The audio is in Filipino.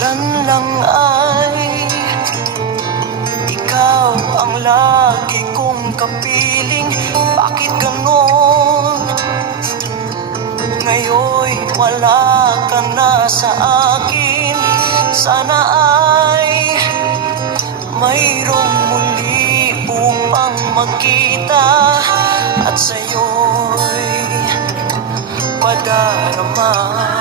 Kailan lang ay ikaw ang lagi kong kapiling. Bakit ganon? Ngayon'y wala ka na sa akin. Sana ay mayroong muli upang magkita at sa'yo'y padarama.